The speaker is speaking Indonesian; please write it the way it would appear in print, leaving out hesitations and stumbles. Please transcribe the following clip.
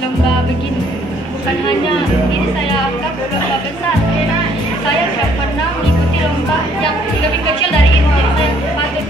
lomba begini. Bukan hanya ini saya anggap lomba besar. Saya sudah pernah mengikuti lomba yang lebih kecil dari ini. Jadi saya patut